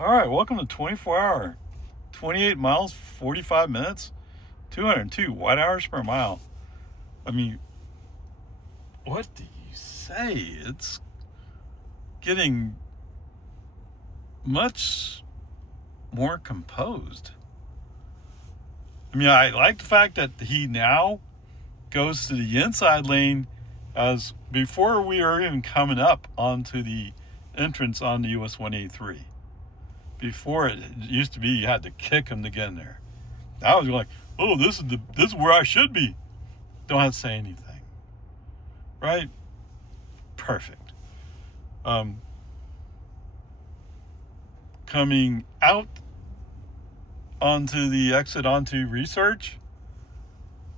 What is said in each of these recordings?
All right, welcome to 24-hour, 28 miles, 45 minutes, 202 watt hours per mile. I mean, what do you say? It's getting much more composed. I mean, I like the fact that he now goes to the inside lane as before we are even coming up onto the entrance on the US 183. Before it used to be you had to kick him to get in there. I was like, oh, this is where I should be. Don't have to say anything. Right? Perfect. Coming out onto the exit onto research,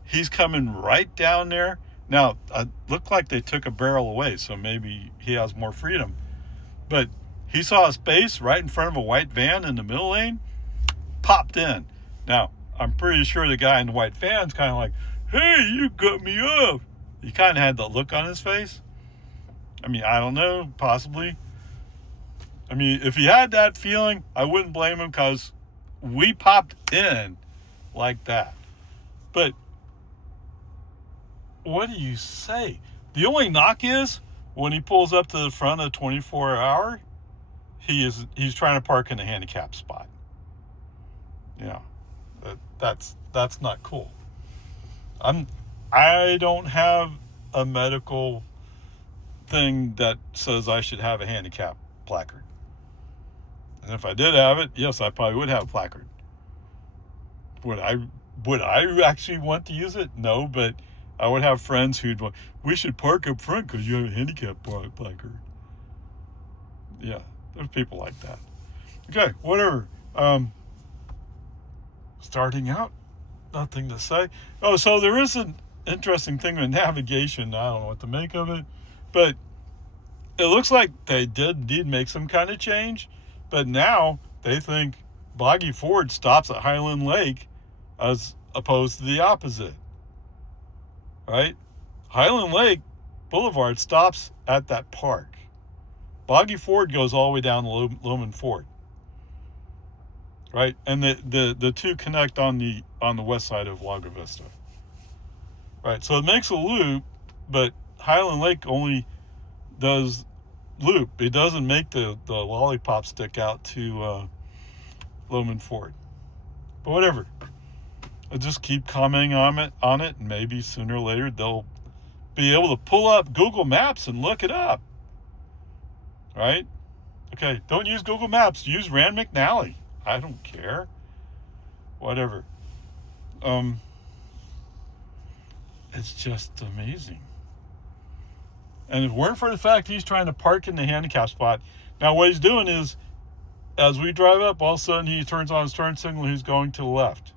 he's coming right down there. Now, it looked like they took a barrel away, so maybe he has more freedom. But he saw a space right in front of a white van in the middle lane, popped in. Now, I'm pretty sure the guy in the white van's kind of like, hey, you cut me off. He kind of had the look on his face. I mean, I don't know, possibly. I mean, if he had that feeling, I wouldn't blame him because we popped in like that. But what do you say? The only knock is when he pulls up to the front of 24-hour, he's trying to park in the handicap spot. Yeah, that's not cool. I don't have a medical thing that says I should have a handicap placard. And if I did have it, yes, I probably would have a placard. Would I actually want to use it? No, but I would have friends who'd want, we should park up front because you have a handicap placard. Yeah, there's people like that. Okay, whatever. Starting out, nothing to say. Oh, so there is an interesting thing with navigation. I don't know what to make of it, but it looks like they did indeed make some kind of change, but now they think Boggy Ford stops at Highland Lake as opposed to the opposite, right? Highland Lake Boulevard stops at that park. Boggy Ford goes all the way down to Loman Ford, right? And the two connect on the west side of Lago Vista, right? So it makes a loop, but Highland Lake only does loop. It doesn't make the lollipop stick out to Loman Ford. But whatever. I'll just keep commenting on it, and maybe sooner or later they'll be able to pull up Google Maps and look it up. Right? Okay, don't use Google Maps. Use Rand McNally. I don't care. Whatever. It's just amazing. And if it weren't for the fact he's trying to park in the handicap spot, now what he's doing is, as we drive up, all of a sudden he turns on his turn signal, he's going to the left.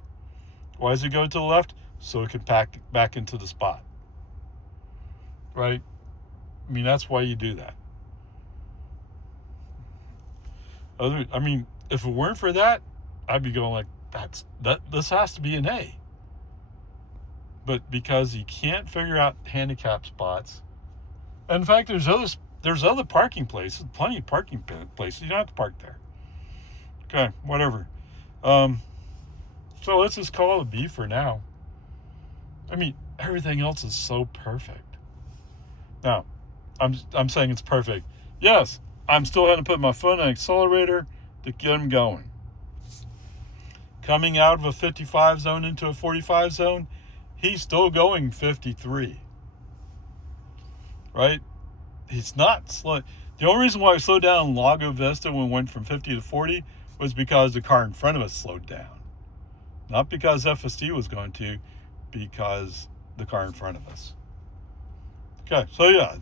Why does he go to the left? So he can pack back into the spot. Right? I mean, that's why you do that. I mean, if it weren't for that, I'd be going like, this has to be an A. But because he can't figure out handicap spots, and in fact, there's other parking places, plenty of parking places. You don't have to park there. Okay, whatever. So let's just call it a B for now. I mean, everything else is so perfect. Now, I'm saying it's perfect. Yes, I'm still having to put my foot on the accelerator to get him going. Coming out of a 55 zone into a 45 zone, he's still going 53. Right? He's not slow. The only reason why we slowed down in Lago Vista when we went from 50 to 40 was because the car in front of us slowed down. Not because FSD was going to, because the car in front of us. Okay, so yeah,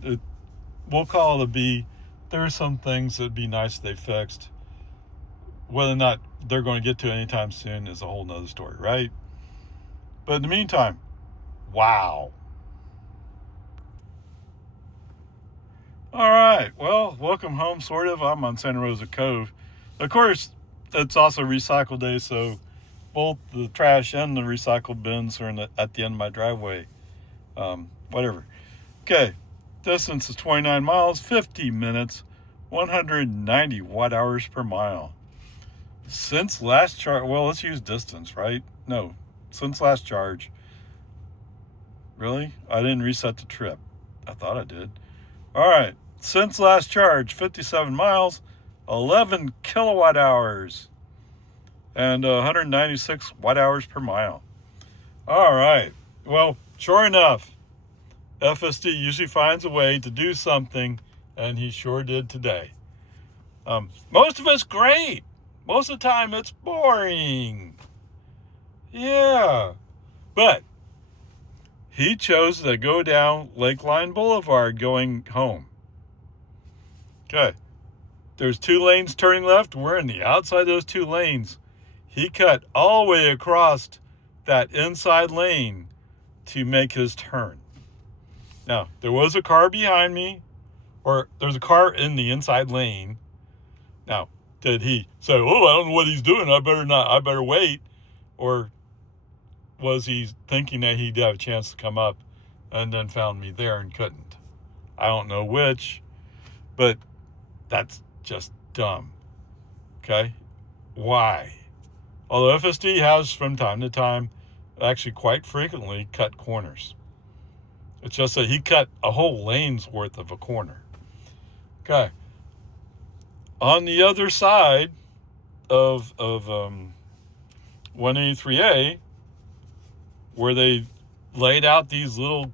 we'll call it a B. There are some things that'd be nice they fixed. Whether or not they're going to get to it anytime soon is a whole nother story, right? But in the meantime, wow. All right, well, welcome home, sort of. I'm on Santa Rosa Cove. Of course, it's also recycle day, so both the trash and the recycle bins are at the end of my driveway. Whatever. Okay, distance is 29 miles, 50 minutes, 190 watt hours per mile. Since last charge, well, let's use distance, right? No, since last charge. Really? I didn't reset the trip. I thought I did. All right. Since last charge, 57 miles, 11 kilowatt hours, and 196 watt hours per mile. All right. Well, sure enough, FSD usually finds a way to do something, and he sure did today. Most of it's great. Most of the time, it's boring. Yeah. But he chose to go down Lakeline Boulevard going home. Okay. There's 2 lanes turning left. We're in the outside of those 2 lanes. He cut all the way across that inside lane to make his turn. Now, there was a car behind me, or there's a car in the inside lane. Now, did he say, "Oh, I don't know what he's doing. I better wait," or was he thinking that he'd have a chance to come up and then found me there and couldn't? I don't know which, but that's just dumb. Okay? Why? Although FSD has from time to time, actually quite frequently, cut corners. It's just that he cut a whole lane's worth of a corner. Okay. On the other side of 183A, where they laid out these little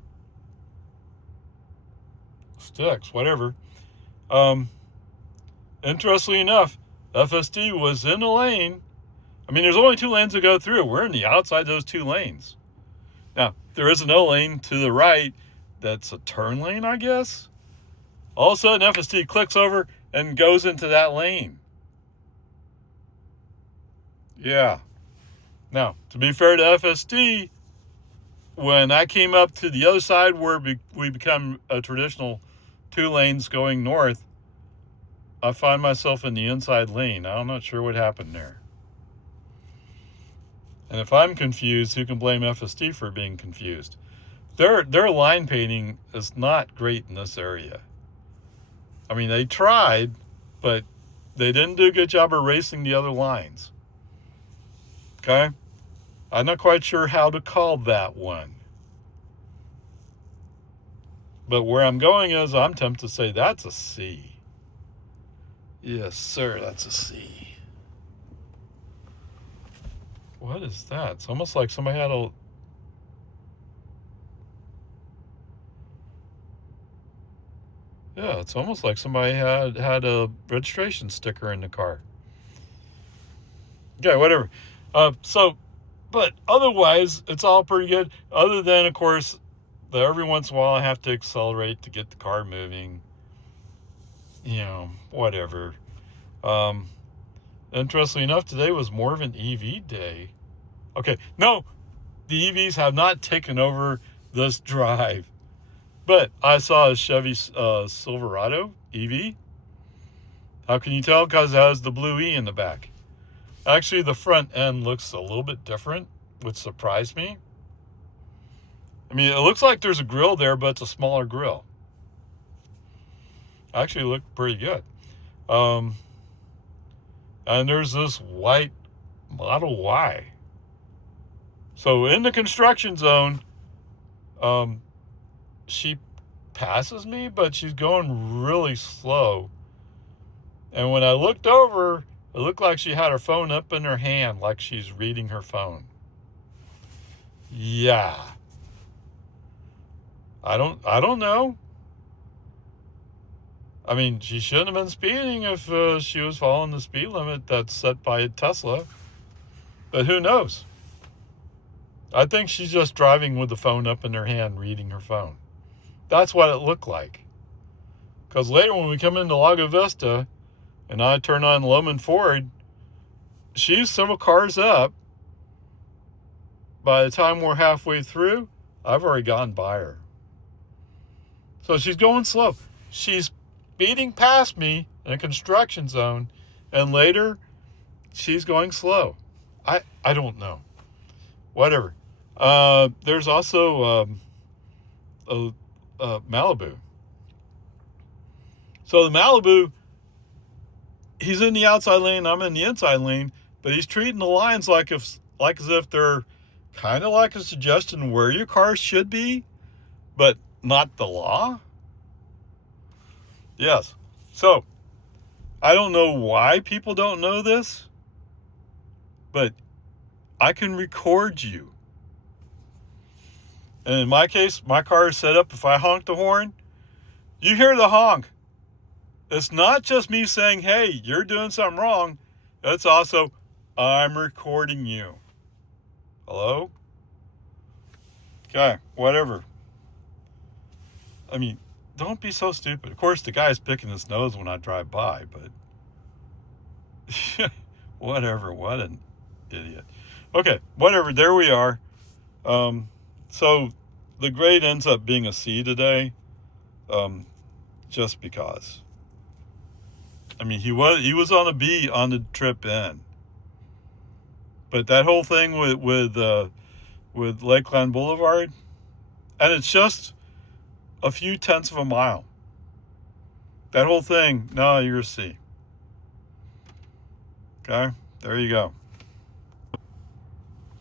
sticks, whatever. Interestingly enough, FSD was in a lane. I mean, there's only 2 lanes to go through. We're in the outside of those 2 lanes. Now, there is an O lane to the right that's a turn lane, I guess. All of a sudden, FSD clicks over and goes into that lane. Yeah. Now, to be fair to FSD, when I came up to the other side where we become a traditional 2 lanes going north, I find myself in the inside lane. I'm not sure what happened there. And if I'm confused, who can blame FSD for being confused? Their line painting is not great in this area. I mean, they tried, but they didn't do a good job of erasing the other lines. Okay? I'm not quite sure how to call that one. But where I'm going is, I'm tempted to say that's a C. Yes, sir, that's a C. What is that? It's almost like somebody had a... Yeah, it's almost like somebody had a registration sticker in the car. Okay, whatever. But otherwise, it's all pretty good. Other than, of course, every once in a while I have to accelerate to get the car moving. Whatever. Interestingly enough, today was more of an EV day. Okay, no, the EVs have not taken over this drive. But I saw a Chevy Silverado EV. How can you tell? Because it has the blue E in the back. Actually, the front end looks a little bit different, which surprised me. I mean, it looks like there's a grill there, but it's a smaller grill. Actually looked pretty good. And there's this white Model Y. So in the construction zone, she passes me, but she's going really slow. And when I looked over, it looked like she had her phone up in her hand, like she's reading her phone. Yeah. I don't know. I mean, she shouldn't have been speeding if she was following the speed limit that's set by Tesla. But who knows? I think she's just driving with the phone up in her hand, reading her phone. That's what it looked like. Because later when we come into Lago Vista and I turn on Loman Ford, she's several cars up. By the time we're halfway through, I've already gone by her. So she's going slow. She's speeding past me in a construction zone, and later she's going slow. I don't know. Whatever. There's also Malibu. So the Malibu, he's in the outside lane, I'm in the inside lane. But he's treating the lines like as if they're kind of like a suggestion where your car should be, but not the law. Yes. So I don't know why people don't know this, but I can record you. And in my case, my car is set up, if I honk the horn, you hear the honk. It's not just me saying, hey, you're doing something wrong. It's also, I'm recording you. Hello? Okay, whatever. I mean, don't be so stupid. Of course, the guy's picking his nose when I drive by, but whatever. What an idiot. Okay, whatever. There we are. So the grade ends up being a C today, just because. I mean, he was on a B on the trip in, but that whole thing with Lakeland Boulevard, and it's just a few tenths of a mile. That whole thing, no, you're a C. Okay, there you go.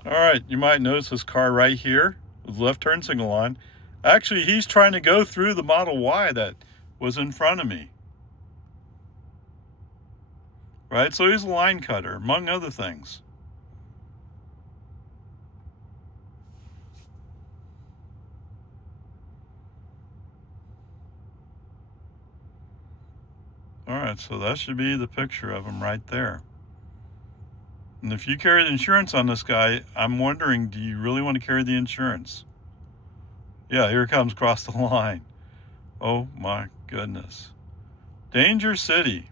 All right, you might notice this car right here with left turn signal on. Actually, he's trying to go through the Model Y that was in front of me. Right, so he's a line cutter, among other things. All right, so that should be the picture of him right there. And if you carry the insurance on this guy, I'm wondering, do you really want to carry the insurance? Yeah, here it comes across the line. Oh my goodness. Danger City.